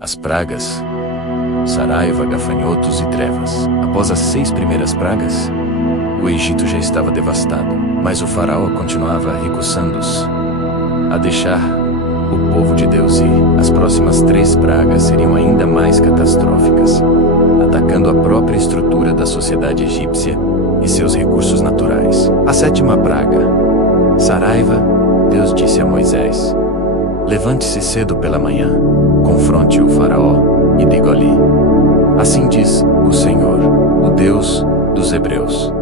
As pragas: saraiva, gafanhotos e trevas. Após as 6 primeiras pragas, o Egito já estava devastado, mas o faraó continuava recuando-se a deixar o povo de Deus ir. As próximas 3 pragas seriam ainda mais catastróficas, atacando a própria estrutura da sociedade egípcia e seus recursos naturais. A 7ª praga, saraiva, Deus disse a Moisés: levante-se cedo pela manhã, confronte o faraó e diga-lhe: assim diz o Senhor, o Deus dos Hebreus,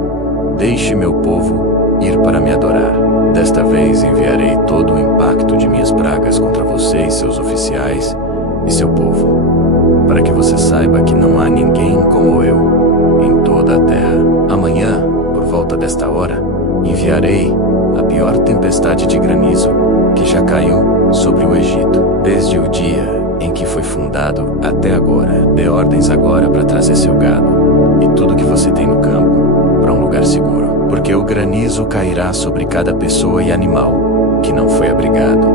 deixe meu povo ir para me adorar. Desta vez enviarei todo o impacto de minhas pragas contra você e seus oficiais e seu povo, para que você saiba que não há ninguém como eu em toda a terra. Amanhã, por volta desta hora, enviarei a pior tempestade de granizo que já caiu sobre o Egito, desde o dia em que foi fundado até agora. Dê ordens agora para trazer seu gado e tudo que você tem no campo para um lugar seguro, porque o granizo cairá sobre cada pessoa e animal que não foi abrigado,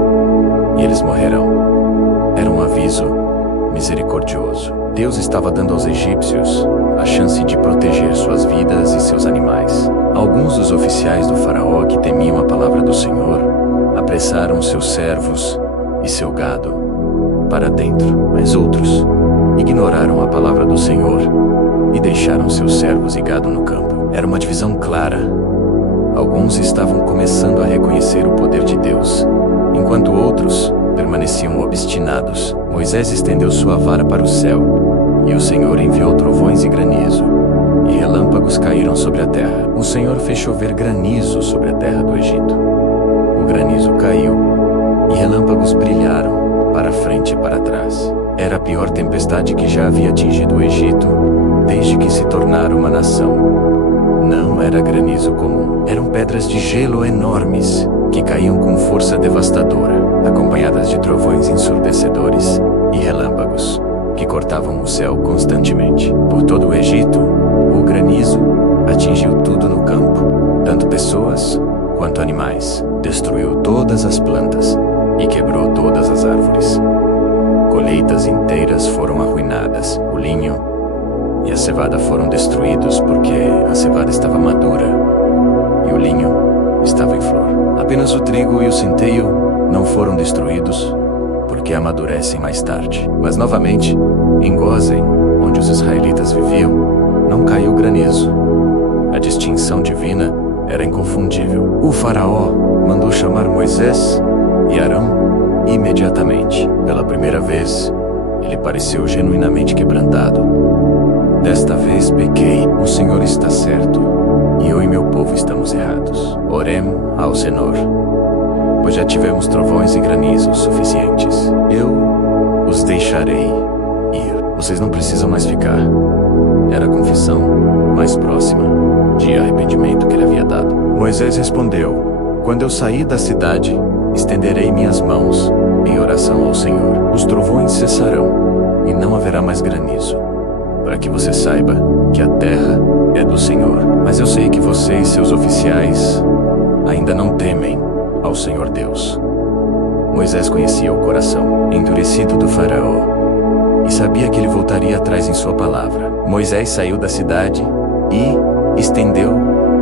e eles morrerão. Era um aviso misericordioso. Deus estava dando aos egípcios a chance de proteger suas vidas e seus animais. Alguns dos oficiais do faraó que temiam a palavra do Senhor apressaram seus servos e seu gado para dentro, mas outros ignoraram a palavra do Senhor e deixaram seus servos e gado no campo. Era uma divisão clara. Alguns estavam começando a reconhecer o poder de Deus, enquanto outros permaneciam obstinados. Moisés estendeu sua vara para o céu, e o Senhor enviou trovões e granizo, e relâmpagos caíram sobre a terra. O Senhor fez chover granizo sobre a terra do Egito. O granizo caiu, e relâmpagos brilharam para frente e para trás. Era a pior tempestade que já havia atingido o Egito desde que se tornara uma nação. Não era granizo comum. Eram pedras de gelo enormes que caíam com força devastadora, acompanhadas de trovões ensurdecedores e relâmpagos que cortavam o céu constantemente. Por todo o Egito, o granizo atingiu tudo no campo, tanto pessoas quanto animais. Destruiu todas as plantas e quebrou todas as árvores. Colheitas inteiras foram arruinadas. O linho e a cevada foram destruídos porque a cevada estava madura e o linho estava em flor. Apenas o trigo e o centeio não foram destruídos porque amadurecem mais tarde. Mas novamente, em Gósen, onde os israelitas viviam, não caiu granizo. A distinção divina era inconfundível. O faraó mandou chamar Moisés e Arão imediatamente. Pela primeira vez, ele pareceu genuinamente quebrantado. Desta vez pequei. O Senhor está certo, e eu e meu povo estamos errados. Orem ao Senhor, pois já tivemos trovões e granizos suficientes. Eu os deixarei ir. Vocês não precisam mais ficar. Era a confissão mais próxima de arrependimento que ele havia dado. Moisés respondeu: quando eu sair da cidade, estenderei minhas mãos em oração ao Senhor. Os trovões cessarão e não haverá mais granizo, para que você saiba que a terra é do Senhor. Mas eu sei que você e seus oficiais ainda não temem ao Senhor Deus. Moisés conhecia o coração endurecido do faraó e sabia que ele voltaria atrás em sua palavra. Moisés saiu da cidade e estendeu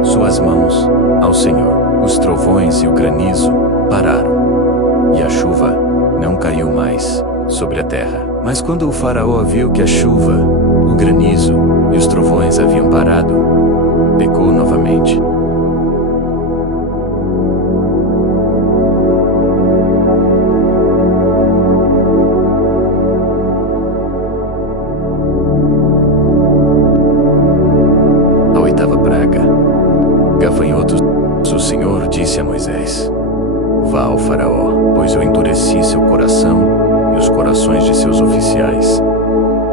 suas mãos ao Senhor. Os trovões e o granizo pararam, e a chuva não caiu mais sobre a terra. Mas quando o faraó viu que a chuva, o granizo e os trovões haviam parado, pecou novamente. A 8ª praga, gafanhotos. O Senhor disse a Moisés: vá ao faraó, pois eu endureci seu coração e os corações de seus oficiais,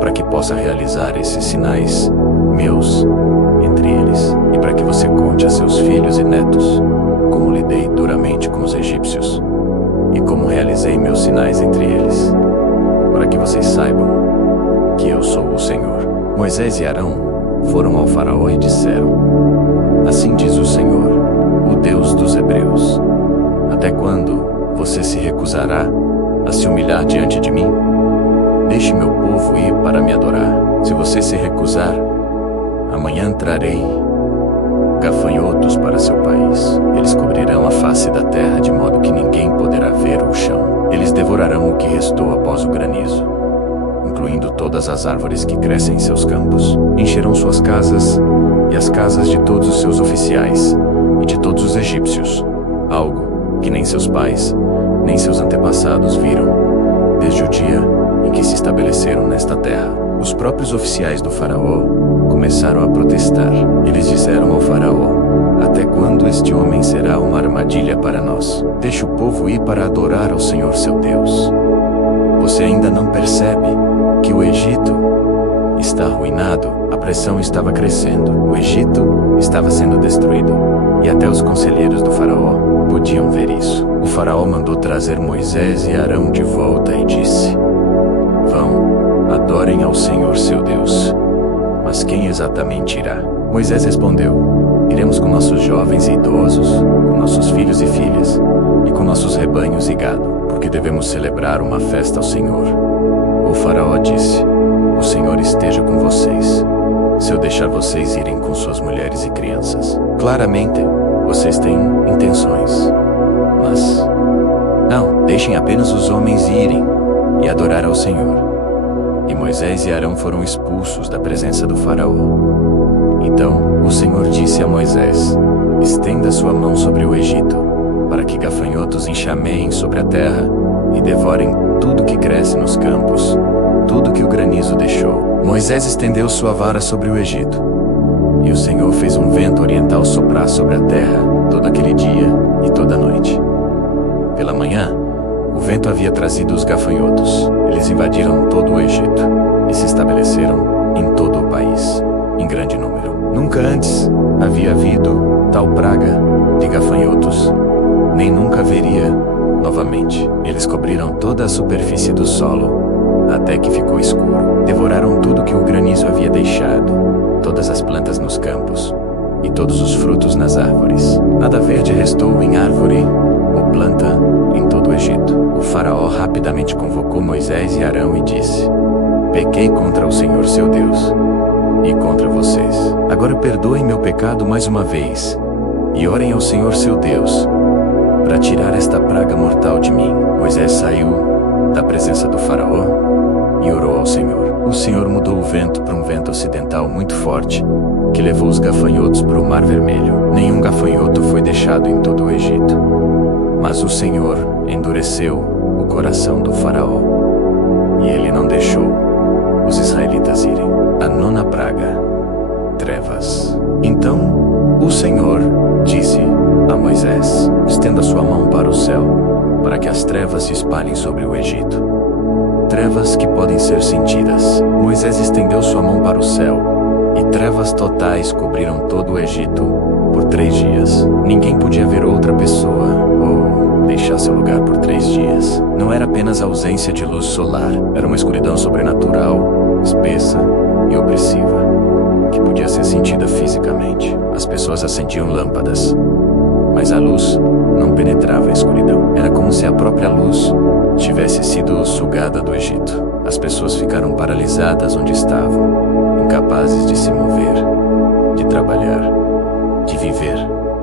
para que possa realizar esses sinais meus entre eles, e para que você conte a seus filhos e netos como lidei duramente com os egípcios e como realizei meus sinais entre eles, para que vocês saibam que eu sou o Senhor. Moisés e Arão foram ao faraó e disseram: assim diz o Senhor, o Deus dos Hebreus, até quando você se recusará a se humilhar diante de mim? deixe meu povo ir para me adorar. Se você se recusar, amanhã trarei gafanhotos para seu país. Eles cobrirão a face da terra de modo que ninguém poderá ver o chão. Eles devorarão o que restou após o granizo, incluindo todas as árvores que crescem em seus campos. Encherão suas casas e as casas de todos os seus oficiais e de todos os egípcios, algo que nem seus pais, nem seus antepassados viram, desde o dia em que se estabeleceram nesta terra. Os próprios oficiais do faraó começaram a protestar. Eles disseram ao faraó: até quando este homem será uma armadilha para nós? Deixe o povo ir para adorar ao Senhor seu Deus. Você ainda não percebe que o Egito está arruinado? A pressão estava crescendo. O Egito estava sendo destruído. E até os conselheiros do faraó podiam ver isso. O faraó mandou trazer Moisés e Arão de volta e disse: vão, adorem ao Senhor seu Deus. Mas quem exatamente irá? Moisés respondeu: iremos com nossos jovens e idosos, com nossos filhos e filhas, e com nossos rebanhos e gado, porque devemos celebrar uma festa ao Senhor. O faraó disse: o Senhor esteja com vocês, se eu deixar vocês irem com suas mulheres e crianças. Claramente, vocês têm intenções. Mas não, deixem apenas os homens irem e adorar ao Senhor. E Moisés e Arão foram expulsos da presença do faraó. Então o Senhor disse a Moisés: estenda sua mão sobre o Egito, para que gafanhotos enxameiem sobre a terra e devorem tudo que cresce nos campos, tudo que o granizo deixou. Moisés estendeu sua vara sobre o Egito, e o Senhor fez um vento oriental soprar sobre a terra todo aquele dia e toda a noite. Pela manhã, o vento havia trazido os gafanhotos. Eles invadiram todo o Egito e se estabeleceram em todo o país, em grande número. Nunca antes havia havido tal praga de gafanhotos, nem nunca haveria novamente. Eles cobriram toda a superfície do solo, até que ficou escuro. Devoraram tudo que o granizo havia deixado, todas as plantas nos campos e todos os frutos nas árvores. Nada verde restou em árvore ou planta em todo o Egito. O faraó rapidamente convocou Moisés e Arão e disse: pequei contra o Senhor seu Deus e contra vocês. Agora perdoem meu pecado mais uma vez e orem ao Senhor seu Deus para tirar esta praga mortal de mim. Moisés saiu da presença do faraó e orou ao Senhor. O Senhor mudou o vento para um vento ocidental muito forte, que levou os gafanhotos para o Mar Vermelho. Nenhum gafanhoto foi deixado em todo o Egito. Mas o Senhor endureceu o coração do faraó, e ele não deixou os israelitas irem. A nona praga: trevas. Então o Senhor disse a Moisés: estenda sua mão para o céu, para que as trevas se espalhem sobre o Egito. Trevas que podem ser sentidas. Moisés estendeu sua mão para o céu, e trevas totais cobriram todo o Egito por 3 dias. Ninguém podia ver outra pessoa ou deixar seu lugar por 3 dias. Não era apenas ausência de luz solar, era uma escuridão sobrenatural, espessa e opressiva, que podia ser sentida fisicamente. As pessoas acendiam lâmpadas, mas a luz não penetrava a escuridão. Era como se a própria luz tivesse sido sugada do Egito. As pessoas ficaram paralisadas onde estavam, incapazes de se mover, de trabalhar, de viver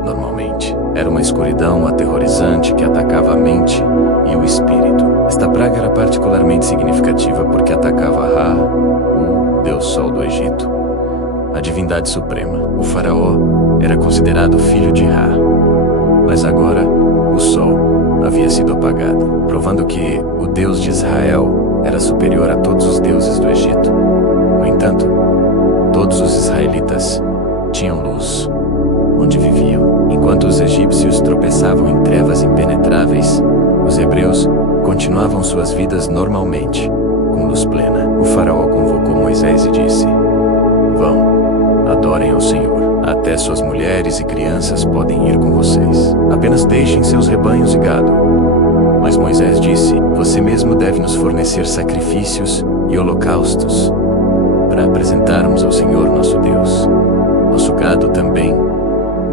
normalmente. Era uma escuridão aterrorizante que atacava a mente e o espírito. Esta praga era particularmente significativa porque atacava Ra, o Deus Sol do Egito, a divindade suprema. O faraó era considerado filho de Ra, mas agora o Sol havia sido apagado, provando que o Deus de Israel era superior a todos os deuses do Egito. No entanto, todos os israelitas tinham luz onde viviam. Enquanto os egípcios tropeçavam em trevas impenetráveis, os hebreus continuavam suas vidas normalmente, com luz plena. O faraó convocou Moisés e disse: vão, adorem ao Senhor. Até suas mulheres e crianças podem ir com vocês. Apenas deixem seus rebanhos e gado. Mas Moisés disse: você mesmo deve nos fornecer sacrifícios e holocaustos para apresentarmos ao Senhor nosso Deus. Nosso gado também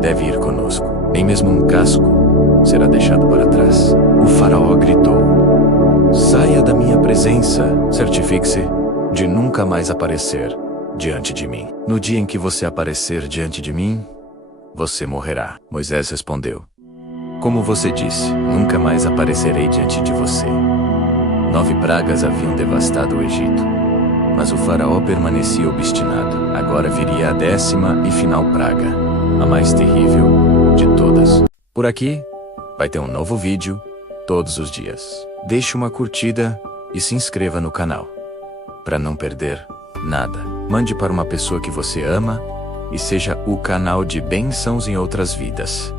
deve ir conosco. Nem mesmo um casco será deixado para trás. O faraó gritou: Saia da minha presença, certifique-se de nunca mais aparecer diante de mim. No dia em que você aparecer diante de mim, você morrerá. Moisés respondeu: como você disse, nunca mais aparecerei diante de você. 9 pragas haviam devastado o Egito, mas o faraó permanecia obstinado. Agora viria a 10ª e final praga, a mais terrível de todas. Por aqui, vai ter um novo vídeo todos os dias. Deixe uma curtida e se inscreva no canal, para não perder nada. Mande para uma pessoa que você ama e seja o canal de bênçãos em outras vidas.